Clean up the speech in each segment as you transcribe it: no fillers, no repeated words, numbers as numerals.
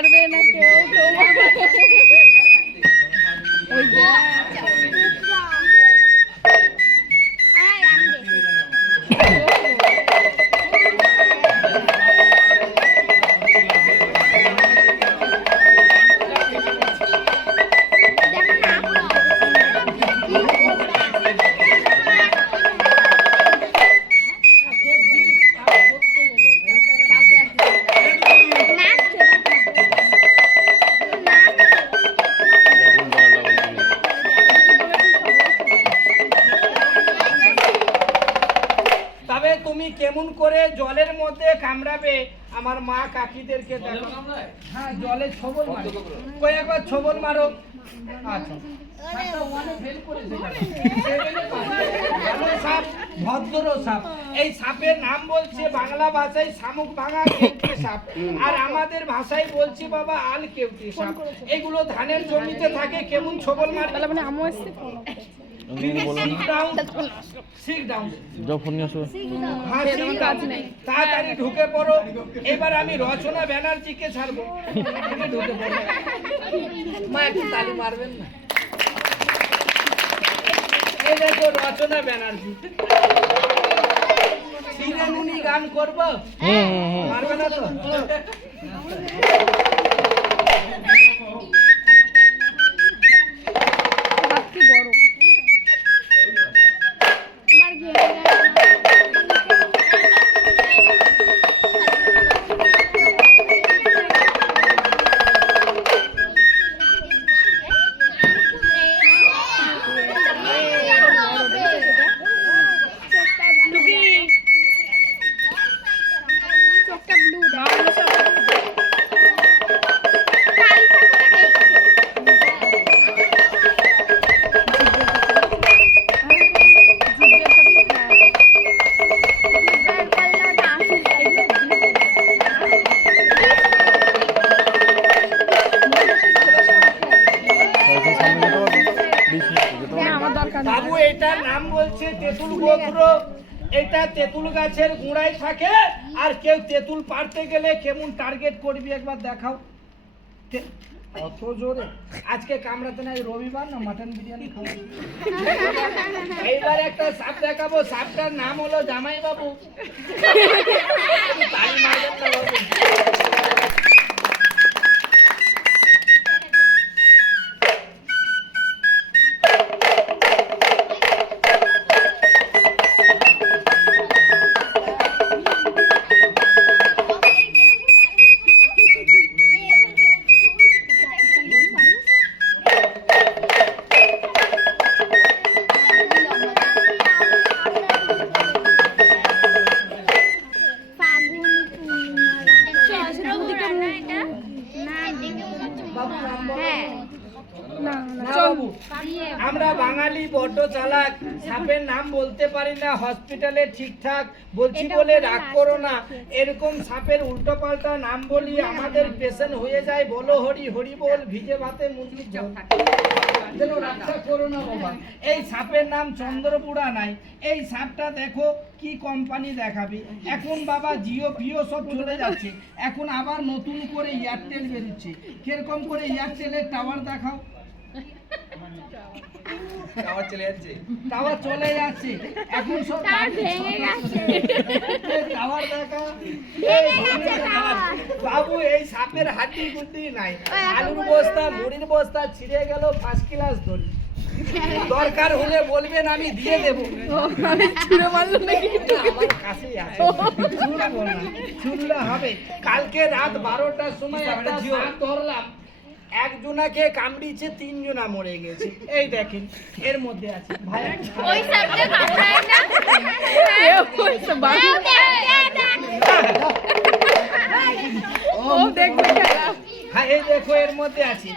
পারবে না কেউ ওই কেমন করে জলের মধ্যে কামড়াবে আমার মা কাকিদেরকে দেখো। হ্যাঁ জলে ছবল মারো, কয়েকবার ছবল মারো। আচ্ছা সাপ, ভদ্র সাপ। এই সাপের নাম বলছে বাংলা ভাষায় শামুক ভাঙা কেউটে সাপ, আর আমাদের ভাষায় বলছি বাবা আল কেউটে সাপ। এগুলো ধানের জমিতে থাকে। কেমন ছবল মারবে মানে তাড়াতাড়ি ঢুকে পড়ো। এবার আমি রচনা ব্যানার্জিকে ছাড়বো। ঢুকে পড়ো মা, একটু তালি মারবেন না? এই দেখো রচনা ব্যানার্জি। সিনেমুনি গান করবো, মারবে না তো? বাবু এটার নাম বলছে তেঁতুল গোত্র। এটা তেঁতুল গাছের গোড়ায় থাকে। আর কেউ তেঁতুল পারতে গেলে কেমন টার্গেট করবি একবার দেখাও। অত জোরে আজকে কামড়াতে নাই, রবিবার না, মাটন বিরিয়ানি খাবো। এইবার একটা সাপ দেখাবো। সাপটার নাম হলো জামাই বাবু। তালি মারবেন না বাবু। আমরা বাঙালি বড্ড চালাক, সাপের নাম বলতে পারি না হসপিটালে ঠিকঠাক। বলছি বলে রাগ করো না, এরকম সাপের উল্টো পাল্টা নাম বলি আমাদের পেশেন্ট হয়ে যায়। বলো হরি হরি বল, ভিজে ভাতে মুরগির ঝোল। রাগটা করো না বাবা। এই সাপের নাম চন্দ্রপুরা নাই। এই সাপটা দেখো কি কোম্পানি দেখাবি। এখন বাবা জিও ফিও সব চলে যাচ্ছে, এখন আবার নতুন করে এয়ারটেল বেরোচ্ছে। কিরকম করে এয়ারটেলের টাওয়ার দেখাও। টাওয়ার চলে যাচ্ছে এখন সব টাওয়ার দেখা। বাবু এই সাপের হাড্ডি গুড্ডি নাই। আলুর বস্তা মুড়ির বস্তা ছিঁড়ে গেল, ফার্স্ট ক্লাস দড়ি। দরকার হলে বলবেন আমি দিয়ে দেবো। আমার কাছেই আছে, শুনলে হবে। কালকে রাত 12টার সময় একটা সাপ ধরলাম। একজনাকে কামড়িয়েছে, 3 জনা মরে গেছে। এই দেখেন এর মধ্যে আছে ভাই। ওই সাপটা কামড়ায় না, ওই সব ও দেখবে খেলা। হ্যাঁ এই দেখো এর মধ্যে আছে।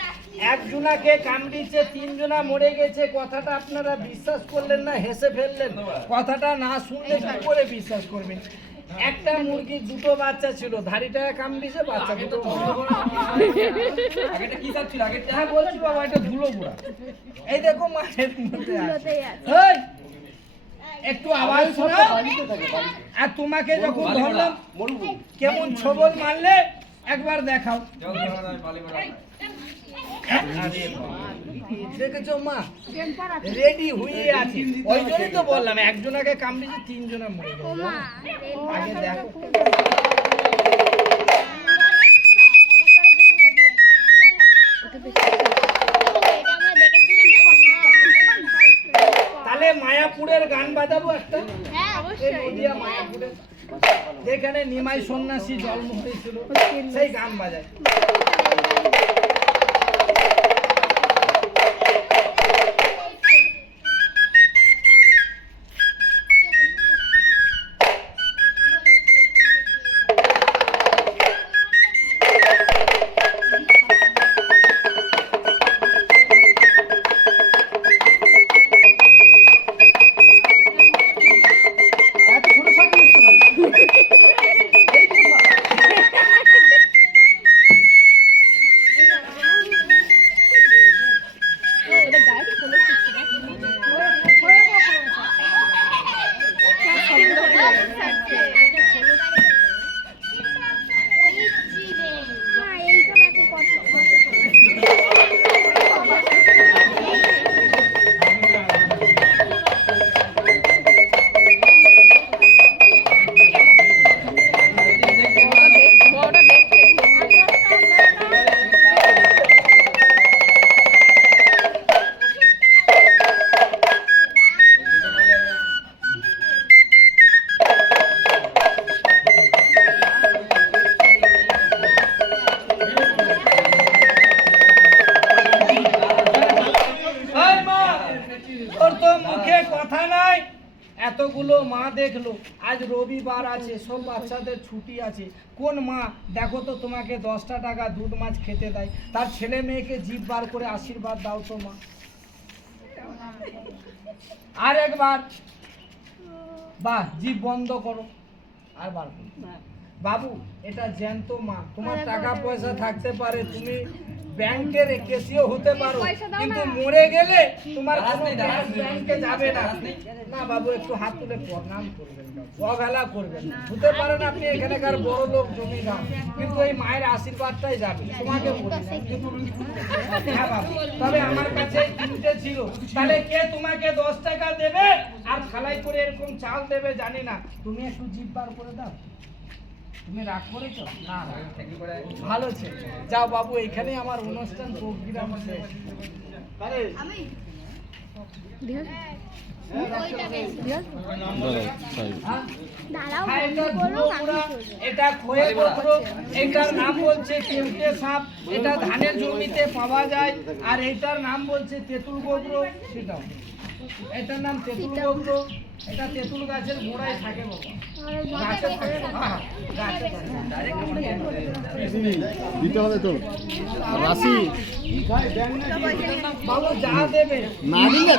একজনাকে কামড়িয়েছে, 3 জনা মরে গেছে। কথাটা আপনারা বিশ্বাস করলেন না, হেসে ফেললেন। কথাটা না শুনলে কি করে বিশ্বাস করবেন? একটা মুরগি 2টো বাচ্চা ছিল, ধাড়িটা কামড়িয়েছে, বাচ্চা দুটো। আগেটা কি সাপ ছিল? আগেটা হ্যাঁ বলছি বাবা, এটা ধুলো গুড়া। এই দেখো মাছের মধ্যে আছে। এই একটু আওয়াজ শোনাও। আর তোমাকে যখন ধরলাম কেমন ছবল মারলে একবার দেখাও। দেখেছো মা রেডি হয়ে আছে, ওই জন্যই তো বললাম একজনকে কামড়েছে তিনজনে মরে গেল। আগে দেখো তাহলে মায়াপুরের গান বাজাবো একটা। নদিয়া মায়াপুরের যেখানে নিমাই সন্ন্যাসী জন্ম হয়েছিল সেই গান বাজায়। এতগুলো মা দেখলো, আজ রবিবার আছে, সব বাচ্চাদের ছুটি আছে, কোন মা দেখো তো তোমাকে 10টা টাকা দুধ মাছ খেতে দেয়, তার ছেলে মেয়েকে জিভ বার করে আশীর্বাদ দাও তো মা। আর একবার বাহ, জিভ বন্ধ করো আর বার করো। বাবু এটা জ্যান্ত মা, তোমার টাকা পয়সা থাকতে পারে, তুমি ব্যাংকের কেসিও হতে পারো, কিন্তু মরে গেলে তোমার কোনো ব্যাংকে যাবে না। না বাবু একটু হাত তুলে প্রণাম করবেন, অবহেলা করবেন না। হতে পারে না আপনি এখানকার বড় লোক জমিদার, কিন্তু এই মায়ের আশীর্বাদটাই যাবে তোমাকে বলি। হ্যাঁ বাবু, তবে আমার কাছে 3টে ছিল, তাহলে কে তোমাকে 10 টাকা দেবে আর থালাই করে এরকম চাল দেবে জানি না, তুমি একটু জিভ বার করে দাও। তুমি রাগ করেছো? না ভালো ছিল। যাও বাবু, এখানে আমার অনুষ্ঠান প্রোগ্রাম শেষ। এটা খয়ে গোত্র, এটার নাম বলছে কেউটে সাপ, এটা ধানের জমিতে পাওয়া যায়, আর এটার নাম বলছে তেঁতুল গোত্র। সেটাও এটার নাম তেঁতুল গোত্র, এটা তেঁতুল গাছের গোড়ায় থাকে বাবা, গাছে থাকে। দিতে হবে তো রাশি বাবু যা দেবে না দিলে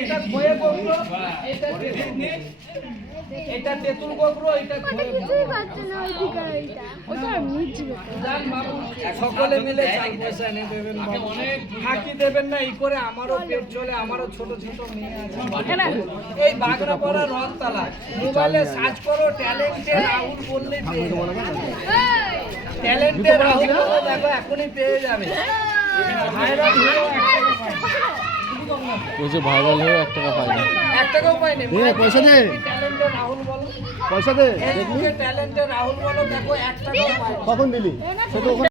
এটা খয়ে গোত্র, এটা তেঁতুল গোত্র, এটা সকলে মিলে 4 পয়সা এনে দেবেন, ফাঁকি দেবেন না, এই করে আমারও পেট চলে, আমারও ছোট ছোট মেয়ে আছে। এই বাগড়াপাড়া রথতলা মোবাইলে সার্চ করো ট্যালেন্টেড রাহুল বললেই পেয়ে যাবে। ট্যালেন্টেড রাহুল বলে দেখো এখনই পেয়ে যাবে। ভাইরাল হয়েও 1 টাকা পায়, ভাইরাল হয়েও 1 টাকা পায় না, 1 টাকাও পায়নি। পয়সা দে, ট্যালেন্টেড রাহুল বলো, পয়সা দে, ট্যালেন্টেড রাহুল বলো, দেখো 1 টাকাও পায়। কখন দিলি?